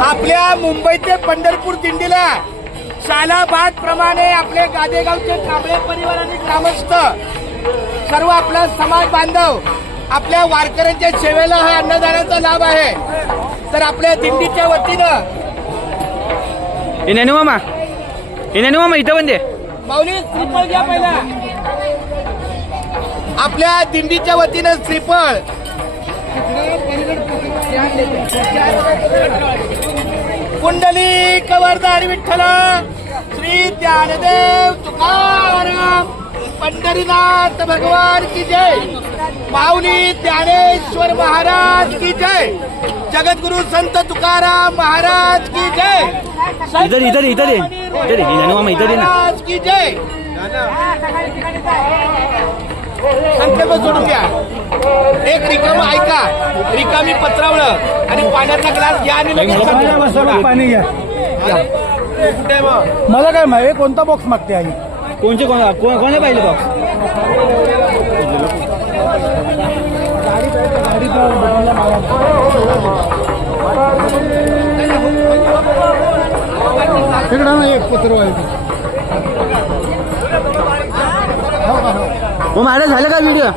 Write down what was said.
आपल्या मुंबई ते पंढरपूर दिंडीला शालाबाद प्रमाणे आपले गादेगावचे कांबळे परिवार आणि ग्रामस्थ सर्व आपला समाज बांधव आपल्या वारकऱ्यांच्या सेवेला हा अन्नदानाचा लाभ आहे. तर आपल्या दिंडीच्या वतीनं मामा इथं पण दे माऊली श्रीफळ घ्या पहिला. आपल्या दिंडीच्या वतीनं श्रीफळ कुंडली कवरदार विठ्ठल श्री ज्ञानदेव तुकाराम पंढरीनाथ भगवान की जय. माऊली ज्ञानेश्वर महाराज की जय. जगद्गुरु संत तुकाराम महाराज की जय. इधर मामा इधर महाराज की जय. संकल्प सोडून द्या. एक रिकाम ऐका, रिकामी पत्रावळं आणि पाण्याचा ग्लास घ्या आणि लगेच पाणी घ्या. कुठे मग मला काय माहिती कोणता बॉक्स मागते आई? कोणी पाहिजे बॉक्स? तिकडं ना एक पत्र आहे. माझं झालं का व्हिडिओ?